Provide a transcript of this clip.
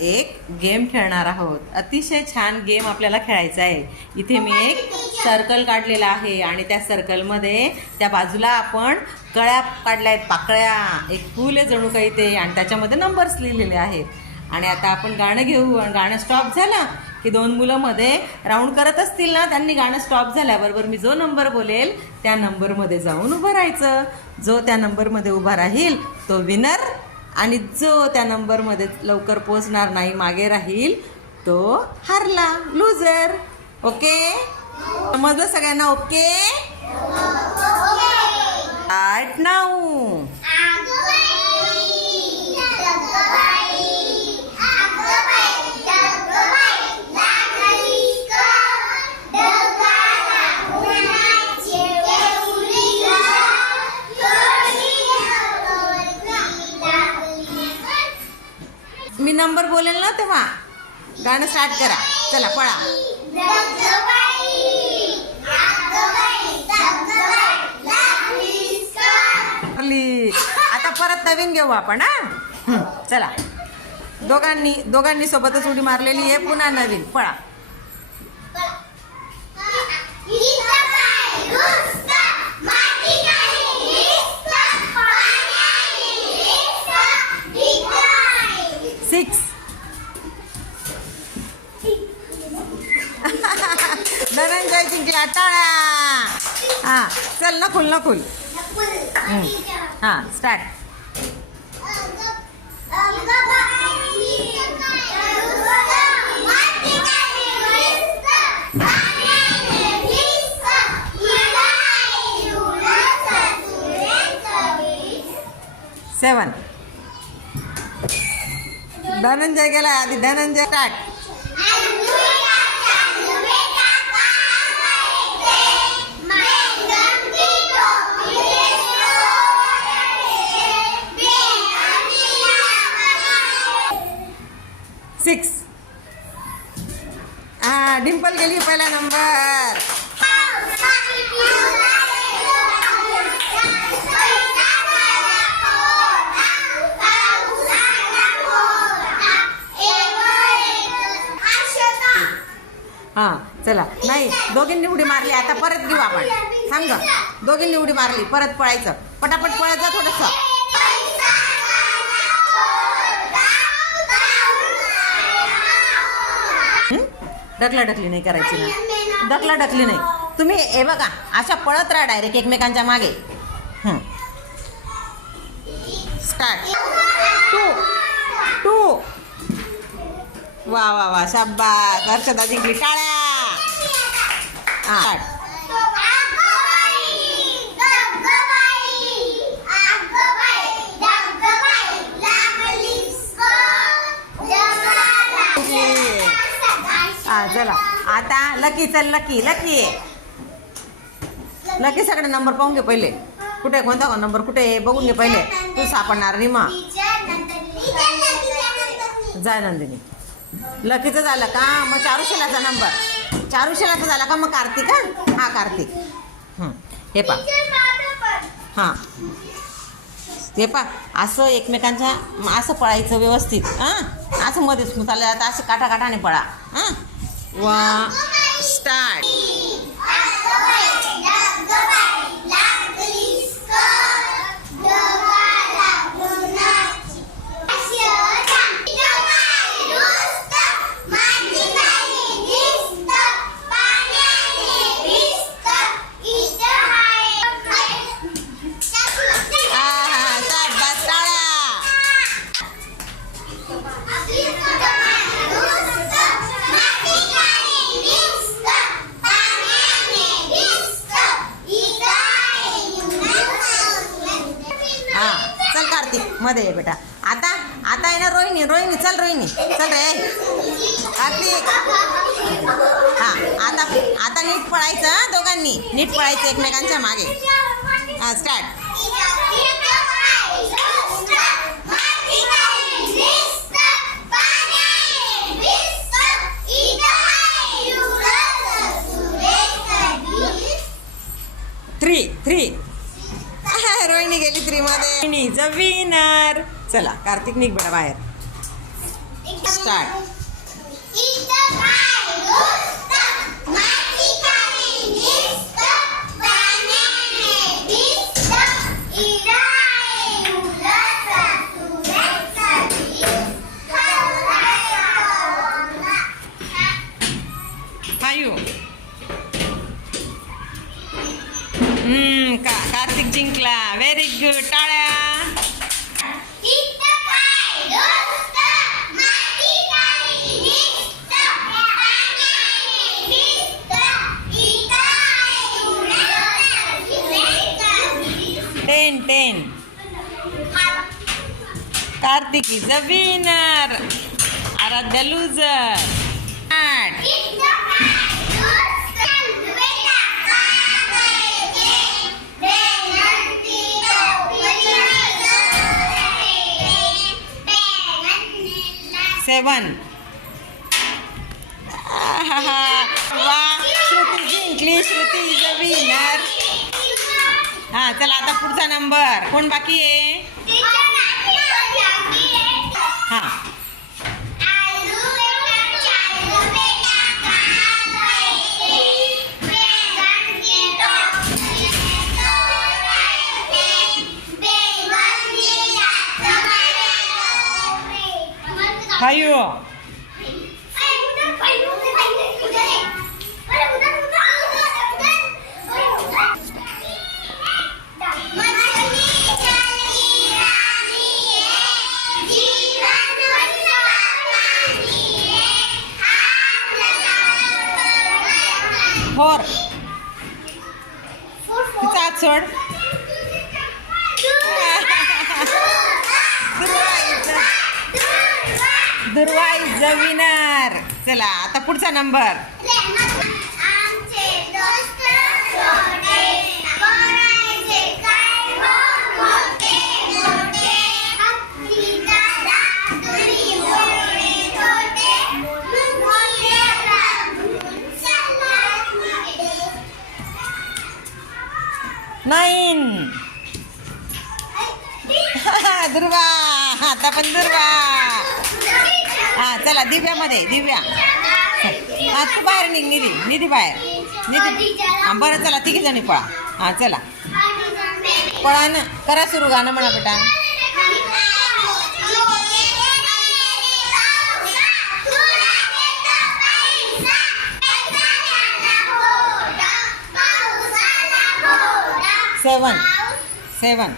एक गेम खेळणार आहोत. अतिशय छान गेम आपल्याला खेळायचा आहे. इथे मी एक सर्कल काढलेला आहे आणि त्या सर्कलमध्ये त्या बाजूला आपण कळ्या काढल्या आहेत, पाकळ्या. एक फूल आहे जणू काही ते, आणि त्याच्यामध्ये नंबर्स लिहिलेले आहेत. आणि आता आपण गाणं घेऊ. आणि गाणं स्टॉप झालं की दोन मुलं मध्ये राऊंड करत असतील ना, त्यांनी गाणं स्टॉप झाल्याबरोबर मी जो नंबर बोलेल त्या नंबरमध्ये जाऊन उभं राहायचं. जो त्या नंबरमध्ये उभा राहील तो विनर, आणि जो त्या नंबरमध्ये लवकर पोहोचणार नाही, मागे राहील, तो हारला, लूजर. ओके, समजलं सगळ्यांना? Okay, start now. मी नंबर बोलेल ना तेव्हा गाणं स्टार्ट करा. चला पळा. आता परत नवीन घेऊ आपण. चला, दोघांनी सोबतच उडी मारलेली आहे. पुन्हा नवीन. पळा. धनंजय जिंकला. टाळ्या. हां, चल नकुल. हां, स्टार्ट. सेवन. धनंजय गेला आधी. धनंजय स्टार्ट. सिक्स. डिंपल गेली पहिला नंबर. हां, चला. नाही, दोघींनी उडी मारली. आता परत घेऊ आपण. सांग, दोघींनी उडी मारली, परत पळायचं. पटापट पळत जा थोडंसं. ढकलाढकली नाही करायची ना. ढकलाढकली नाही. तुम्ही हे बघा, अशा पळत राहा डायरेक्ट एकमेकांच्या मागे. स्टार्ट. टू. वा, शाबास. हर्षदा जिंकली. टाळ्या. स्टार्ट. चला आता लकी. चल लकी. लकी सगळे नंबर पाहून घे पहिले. कुठे कोणता नंबर कुठे बघून घे पहिले. तू सापडणार नाही. मग जा नंदिनी. लकीचं झालं का? मग चारुशिलाचा नंबर. चारुशिलाचा झाला का? मग कार्तिक. हा कार्तिक. हे पा. हां, हे पा. असं एकमेकांच्या असं पळायचं व्यवस्थित. असं मध्येच चाललं आता. असं काठाकाठाने पळा. वा, स्टार्ट. मध्ये आहे बेटा. आता आहे ना रोहिणी. चल रोहिणी. चल रे कार्तिक. आता नीट पळायचं. दोघांनी नीट पळायचं एकमेकांच्या मागे. स्टार्ट. थ्री. रोहिणी गेली 3 मध्ये. Rohini the winner. चला कार्तिक निघ बेटा बाहेर. स्टार्ट. फायू. कार्तिक जिंकला. Very good. टाळ्या. Ten. Kartik is a winner. Aaradhya loser. 8. Seven. वा, श्रुती जिंकली. Shruti is a winner. हा चला आता पुढचा नंबर कोण बाकी आहे. हा फायू. फोर. तिचा हात सोड. दुर्वा इज द विनर. चला आता पुढचा नंबर. नाईन. दुर्वा. आता पण दुर्वा. हा चला दिव्यामध्ये. दिव्या तू बाहेर निघ. निधी बाहेर. बरं चला तिघी जणी पळा. हा चला पळा ना. करा सुरू. गाणं म्हणा बेटा. सेवन.